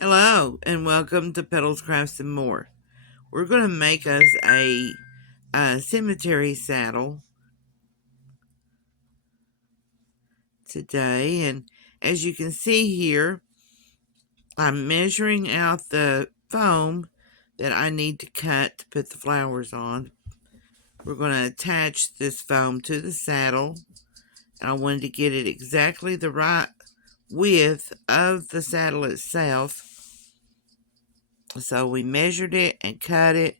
Hello, and welcome to Petals Crafts and More. We're going to make us a cemetery saddle today, and as you can see here, I'm measuring out the foam that I need to cut to put the flowers on. We're going to attach this foam to the saddle, and I wanted to get it exactly the right width of the saddle itself. So we measured it and cut it.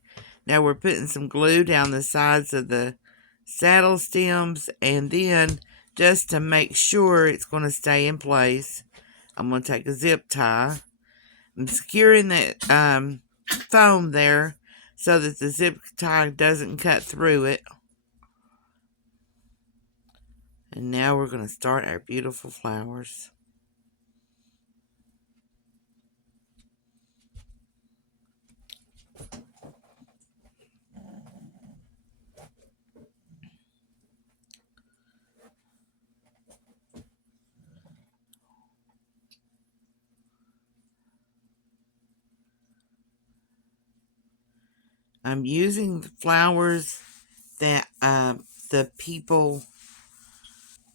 Now we're putting some glue down the sides of the saddle stems, and then just to make sure it's going to stay in place, I'm going to take a zip tie. I'm securing that foam there so that the zip tie doesn't cut through it. And now we're going to start our beautiful flowers. I'm using the flowers that the people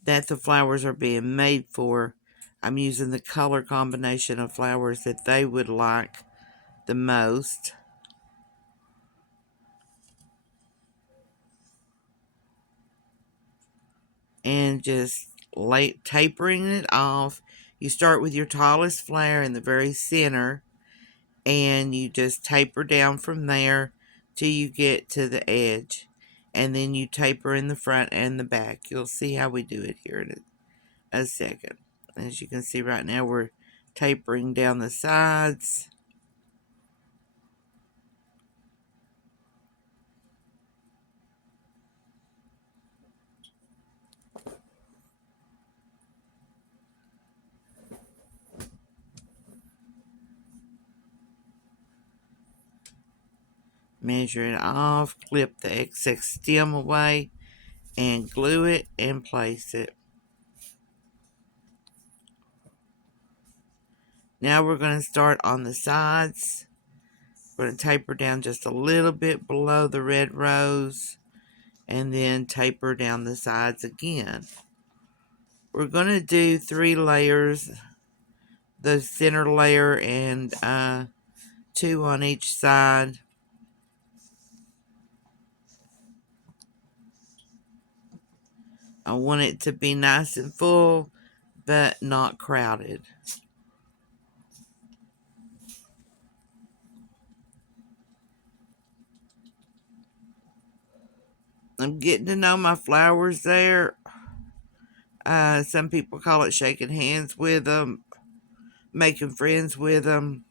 that the flowers are being made for. I'm using the color combination of flowers that they would like the most. And just tapering it off. You start with your tallest flower in the very center, and you just taper down from there till you get to the edge. And then you taper in the front and the back. You'll see how we do it here in a second. As you can see right now, we're tapering down the sides. Measure it off, clip the excess stem away, and glue it and place it. Now we're going to start on the sides. We're going to taper down just a little bit below the red rose, and then taper down the sides again. We're going to do 3 layers, the center layer and 2 on each side. I want it to be nice and full, but not crowded. I'm getting to know my flowers there. Some people call it shaking hands with them, making friends with them.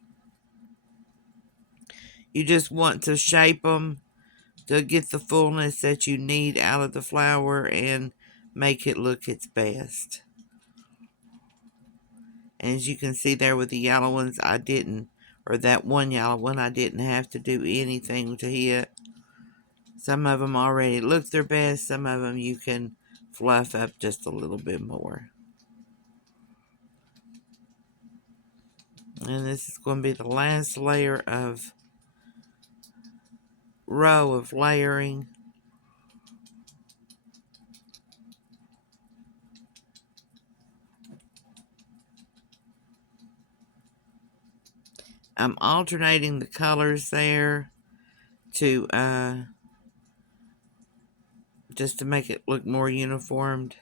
You just want to shape them to get the fullness that you need out of the flower and make it look its best. And as you can see there with the yellow ones, I didn't, or that one yellow one, I didn't have to do anything to it. Some of them already look their best. Some of them you can fluff up just a little bit more. And this is going to be the last layer of row of layering. I'm alternating the colors there to just to make it look more uniformed.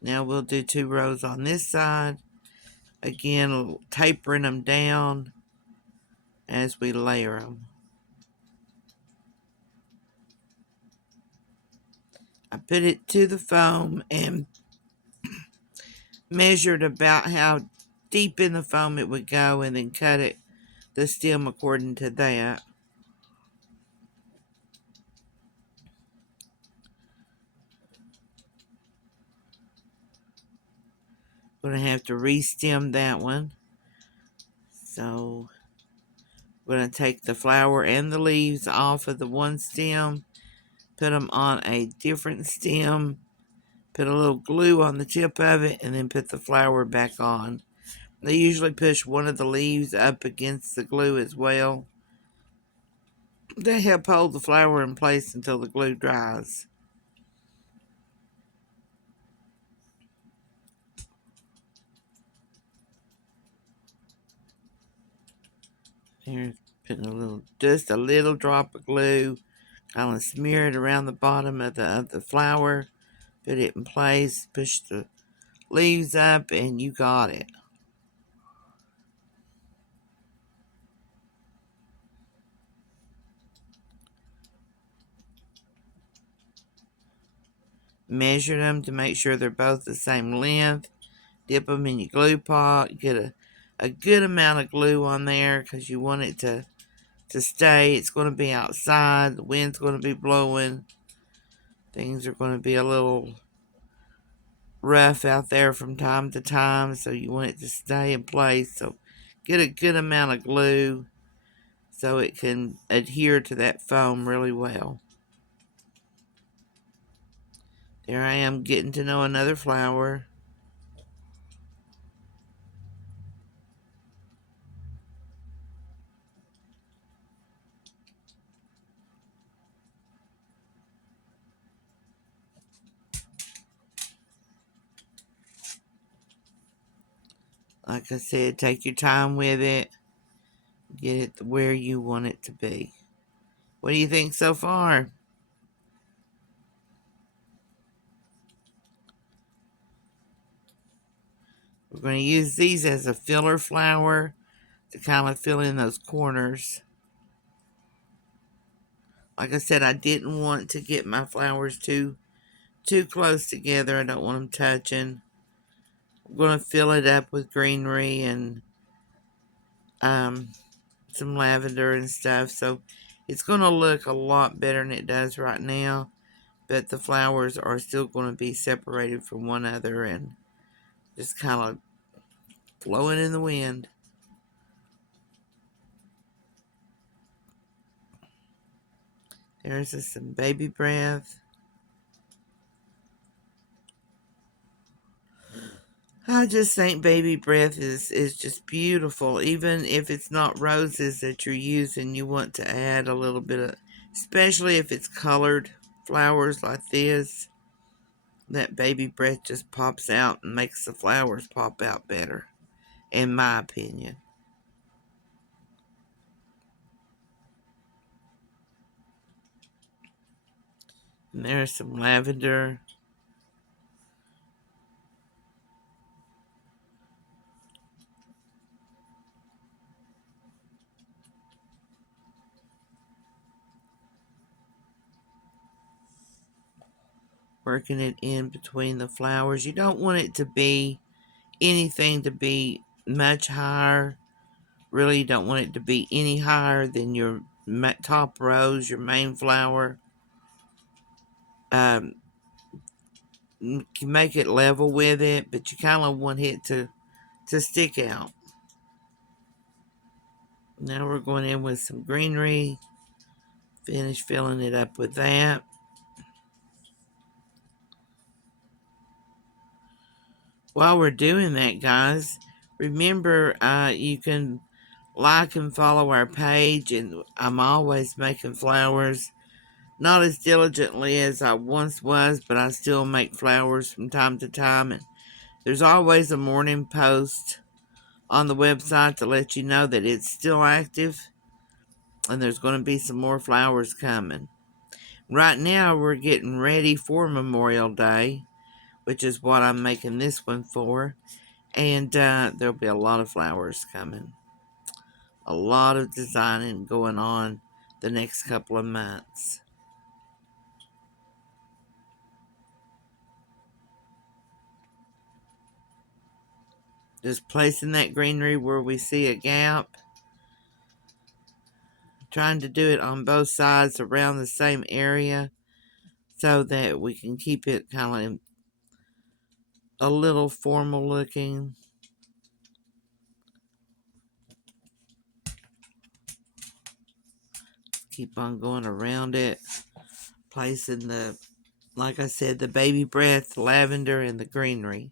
Now we'll do 2 rows on this side. Again, tapering them down as we layer them. I put it to the foam and measured about how deep in the foam it would go, and then cut it, the stem, according to that. Gonna have to re-stem that one. So we're gonna take the flower and the leaves off of the one stem, put them on a different stem, put a little glue on the tip of it, and then put the flower back on. They usually push one of the leaves up against the glue as well. They help hold the flower in place until the glue dries. Here's putting just a little drop of glue. Kind of smear it around the bottom of the flower. Put it in place. Push the leaves up, and you got it. Measure them to make sure they're both the same length. Dip them in your glue pot. Get a good amount of glue on there because you want it to stay. It's going to be outside. The wind's going to be blowing. Things are going to be a little rough out there from time to time, so you want it to stay in place. So get a good amount of glue so it can adhere to that foam really well. There I am getting to know another flower. Like I said, take your time with it. Get it where you want it to be. What do you think so far? We're going to use these as a filler flower to kind of fill in those corners. Like I said, I didn't want to get my flowers too close together. I don't want them touching. I'm going to fill it up with greenery and some lavender and stuff. So it's going to look a lot better than it does right now. But the flowers are still going to be separated from one another and just kind of flowing in the wind. There's just some baby breath. I just think baby breath is just beautiful. Even if it's not roses that you're using, you want to add a little bit of, especially if it's colored flowers like this, that baby breath just pops out and makes the flowers pop out better, in my opinion. And there's some lavender. Working it in between the flowers. You don't want it to be anything to be much higher. Really, you don't want it to be any higher than your top rose, your main flower. Um, you can make it level with it, but you kind of want it to stick out. Now we're going in with some greenery. Finish filling it up with that. While we're doing that, guys, remember you can like and follow our page, and I'm always making flowers. Not as diligently as I once was, but I still make flowers from time to time. And there's always a morning post on the website to let you know that it's still active and there's going to be some more flowers coming. Right now, we're getting ready for Memorial Day, which is what I'm making this one for. And there'll be a lot of flowers coming. A lot of designing going on the next couple of months. Just placing that greenery where we see a gap. Trying to do it on both sides around the same area so that we can keep it kind of a little formal looking. Keep on going around it. placing the, like I said, the baby breath, lavender, and the greenery.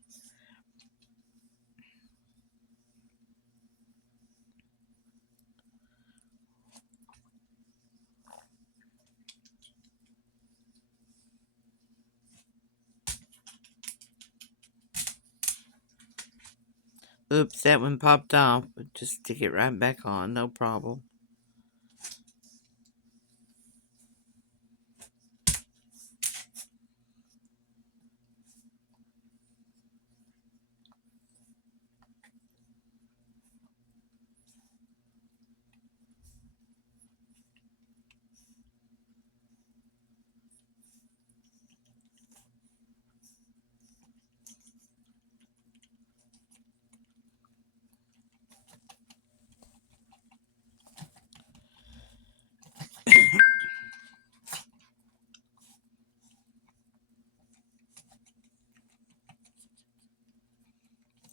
Oops, that one popped off, but just stick it right back on, no problem.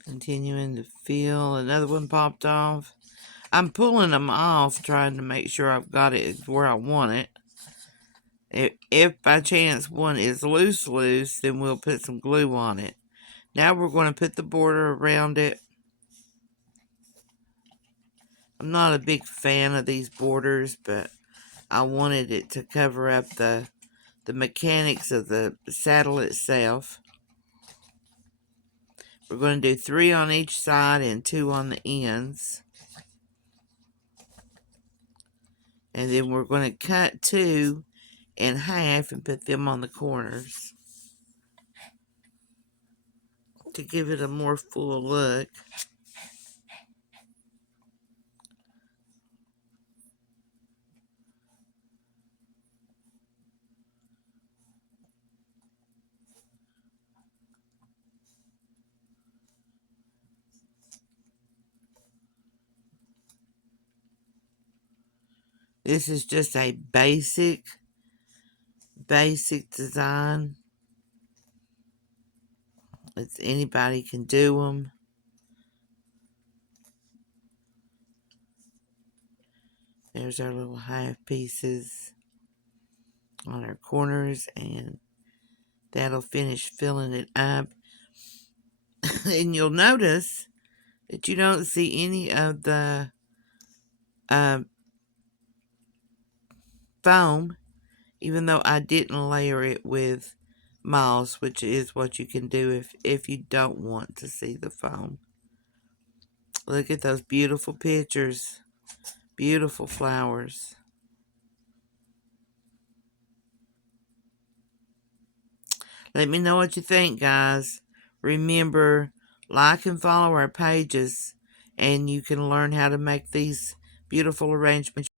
Continuing to fill, another one popped off. I'm pulling them off, trying to make sure I've got it where I want it. If by chance one is loose, then we'll put some glue on it. Now we're going to put the border around it. I'm not a big fan of these borders, but I wanted it to cover up the mechanics of the saddle itself. We're going to do 3 on each side and 2 on the ends. And then we're going to cut 2 in half and put them on the corners to give it a more full look. This is just a basic design. Anybody can do them. There's our little half pieces on our corners, and that'll finish filling it up. And you'll notice that you don't see any of the foam, even though I didn't layer it with moss, which is what you can do if you don't want to see the foam. Look at those beautiful pictures. Beautiful flowers. Let me know what you think, guys. Remember, like and follow our pages, and you can learn how to make these beautiful arrangements